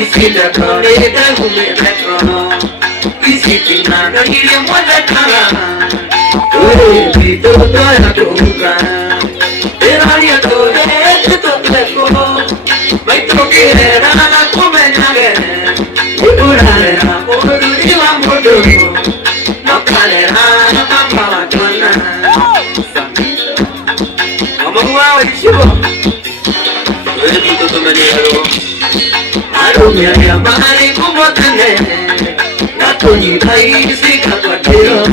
Isida kore da hume metro Isipina na hile mwada kala Ure pito toya kuka Eralia tole eto tleko Maitro kirera na kumenyage Urarera ururiwa modo Nokalera na mama watona Amahuwa waishiwa Ure pito tomenyalo Arumya ya mahali kumotane Natoni bhai sika kwatero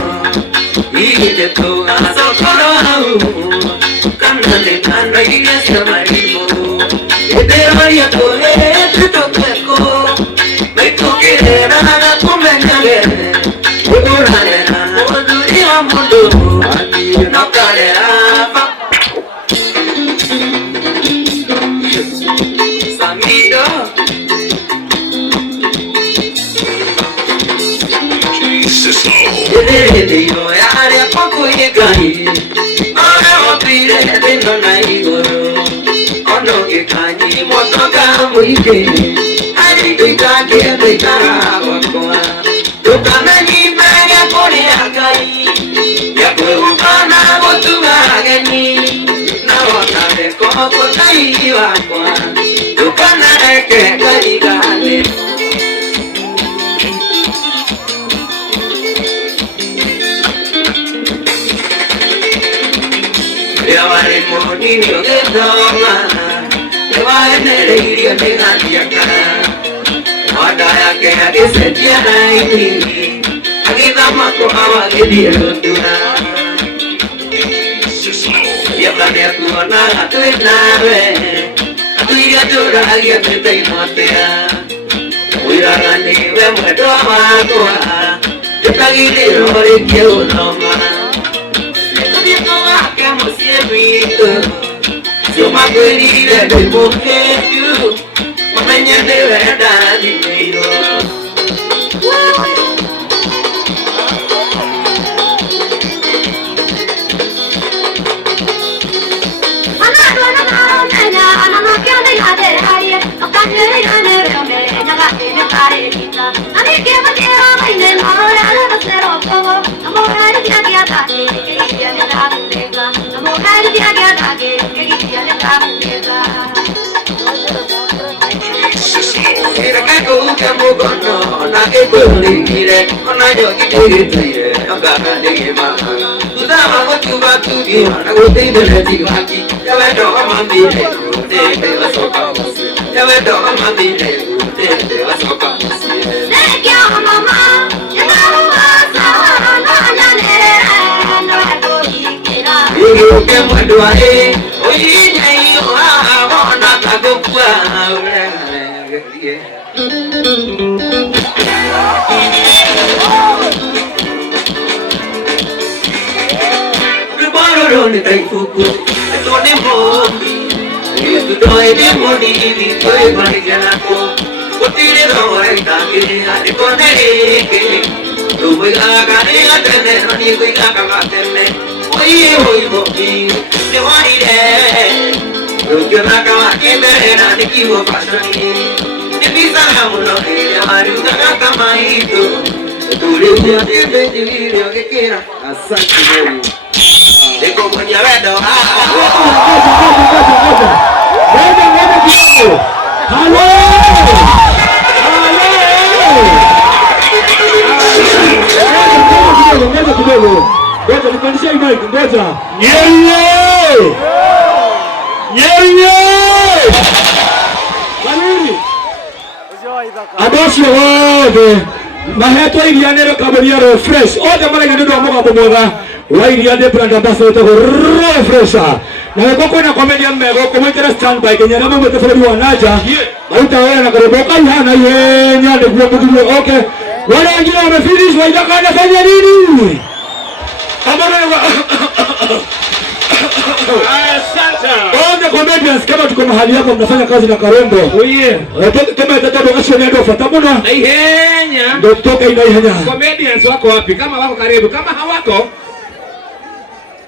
Ije to asokoro hau Kanale kanda ije samarimo Edero ya tole tuto kweko Meito kirera na kumenyage Urarera oduri wa mundo Nokalera Samido Yo yare poco ye kai Ora opire de no nai goro Ono ke kani moto ka muike Ari tuika ke tuika wakwa Tukana ni maya kore agai Ya kwe upana botu ageni Na wakare koko tai wakwa Tukana eke kari gane Yawari moni ni ogedoma Yawari nereiri ategatiaka Wadaya ke agisetia naini Agidama ko awa gedi elotuna Yabani akuona atuinawe Atuia tura agia tete inotea Uiragani we mwedo wakua Yutagiri rori keu noma Yo ma querida de boqueiro Amanhã de verdade meio Ni taifuku tone mo ni doi de moni ni koi bani janako kotire doi tangi ari kone ke tu mai aga ni atene ni koi aga matene oi mo ni ne wai de tu jana ka ke de na ni ki wo pasani ni bisa mu no ni mari ga ka mai tu le de de ke kera asante moi Deko kwenye wedo Ngoja kidogo. Halo. Ngoja kidogo. Ngoja nipandishe mic ngoja. Yeye. Kanuni. Adoshi wote. Maheto ilianero kaburiaro fresh. Oja mara ndio mmoja pamoja. Wairia de branda baso to refresha na ngoko na comedian mego como interest stand by Kenya na mambo tofauti wanaja hauta wewe na koroboka hana yenya ndio kwa okay wale wengine wamefinish waitaka nafanya nini kama Bonde comedians kama tuko mahali hapo mnafanya kazi na Karembo. Oye. Kama tatodo kasho ndio fatamuna. Na ihenya. Ndio toka ina ihenya. Comedians wako wapi? Kama wako karibu, kama hawako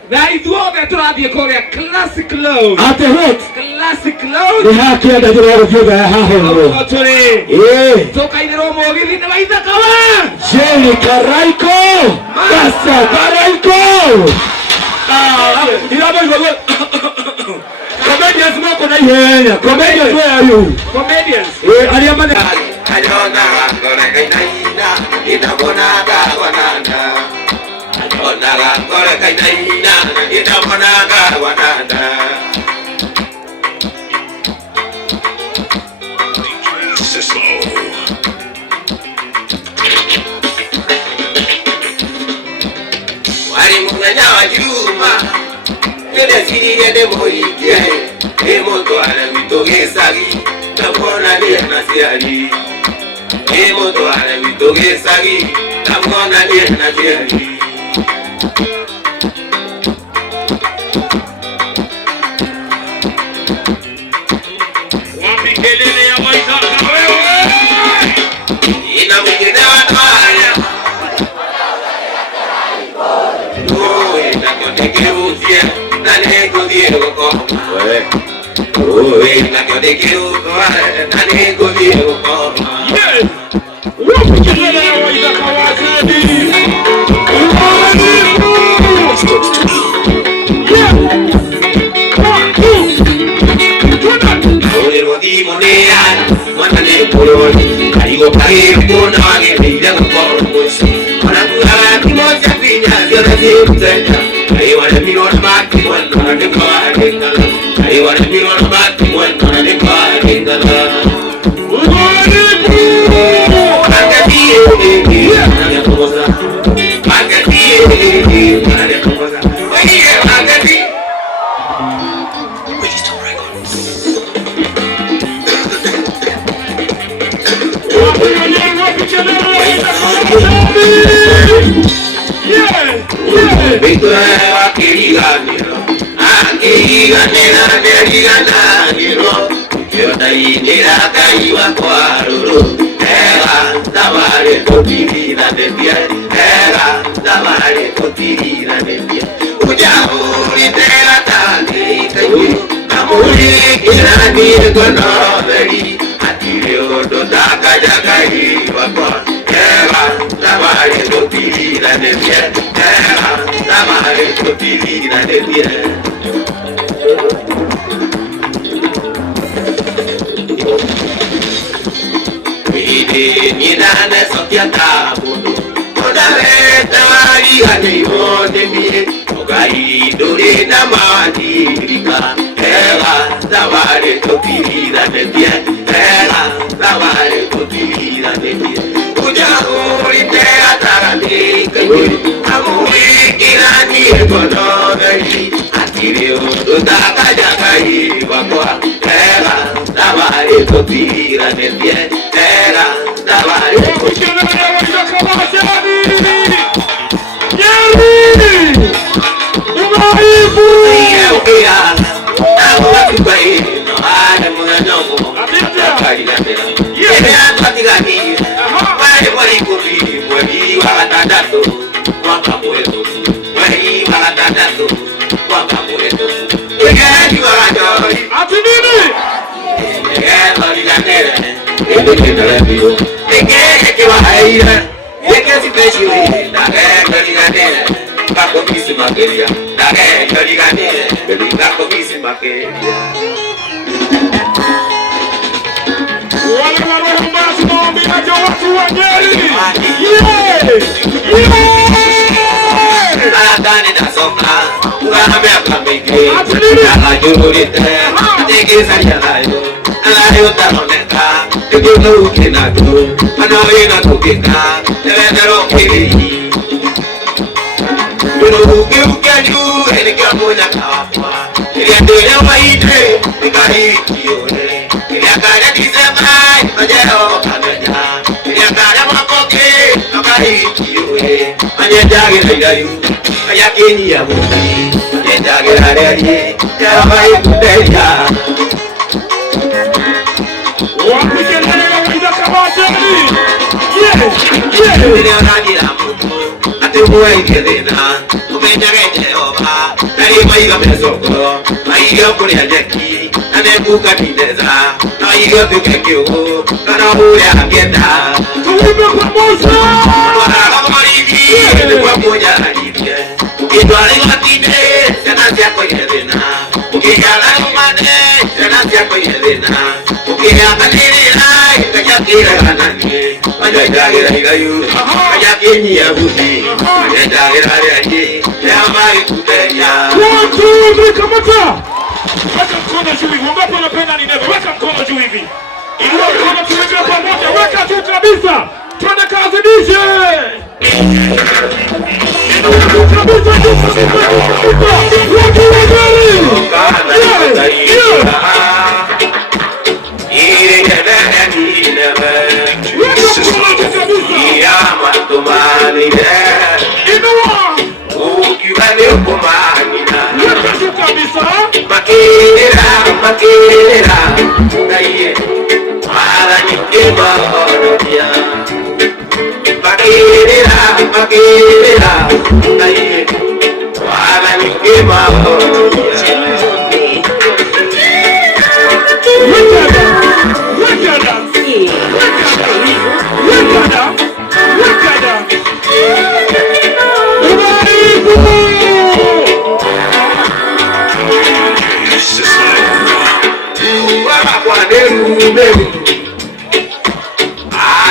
Na ithuothe tũrathiĩ kũrĩa Classic Lounge. Ate what? Classic Lounge. Nĩ hakĩenda tũrĩa gũthiũtha hahũrwo. Hau tũrĩ. Tũkainĩrwo mũgithi-inĩ wa ithaka wa Jerry Karaiko. Basta Karaiko. Comedians wako na ihenya. Comedians, where are you? Comedians. Aria mane. Ayona ngora kainaina inabonaga wananda. Ayona ngora kainaina inabonaga wananda. Wali munganya wajuma. Nene siri de moikie. Emoto ala mitogesagi. Tamona ni nasiari. Emoto ala mitogesagi. Tamona ni nasiari. Wapi kelele ya Waithaka wewe? Ina mwingine wataya. Oe, nakiotekeruzie. Nanego Diego koma. Oe, nakiotekeruzie. Nanego Diego koma. Wapi kelele ya Waithaka wazedi? Karigo karibu na wageni mkosi wanakula kimoja pinya vyote vyote aiwana milioni mati wana dekwa dengala aiwana milioni mati wana dekwa dengala Magatie ya kumoza Magatie ya kumoza wewe Magatie Victoria Kiriganiro, Akiriganira, Kiriganiro, Yotainira Kaiwa Kwaruru, Ega, Tamare Kotirina de Pia, Ega, Tamare Kotirina de Pia, Ujamuri Tera Tani, Amuri Kirani Gonori, Atirio Dotaka Jakai, Wakwa, Ega, Tamare Kotirina de Pia, Ega, Tamare Kotirina de Pia. Nidane sopia tabudu Odare tawari hane yonde miye Ogai dure na madirika Ega taware topirira nebye Ega taware topirira nebye Uja uri te atarami kanyi Amuri kirani ekonogari Atire odo takajakai wakwa Ega taware topirira nebye Ega taware topirira Ate muwe kedena, umenyage jeo Jehova nari maiga mesoko maiga kuri ajeki amekuka kineza maiga tukekiu kana huya agenda tuimbe pamoja para mariki kwa moja alivye ukitwali watinde sana yako yedena ukijala umane sana yako yedena ukiangalia kajakira kanani majagira igayu kajakinyi ya buti majagira yaji ya mari kutenya watu kamata weka mkono juu hivi wangapi wanapenda ni neno weka mkono juu hivi ili mkono tuweke pamoja weka tu kabisa twende kazi DJ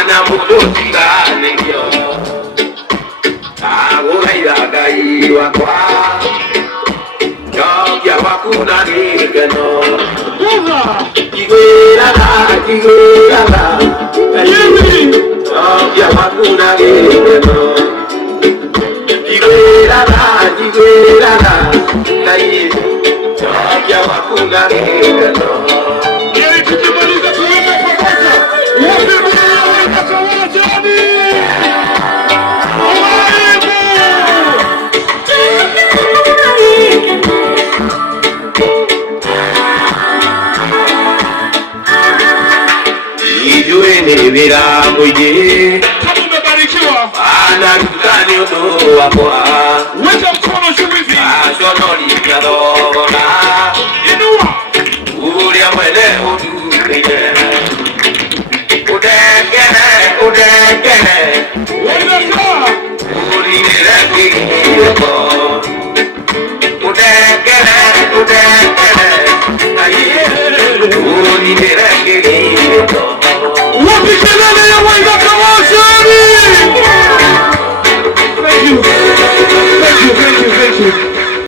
ana mudotika nengyo agurairagai wakwa jogya wakuna nigeno igwirara jogya wakuna nigeno igwirara kai jogya wakuna nigeno. Mirambo ye kama umebarikiwa ana dukani odo wako weka mkono juu hivi asono ni kadora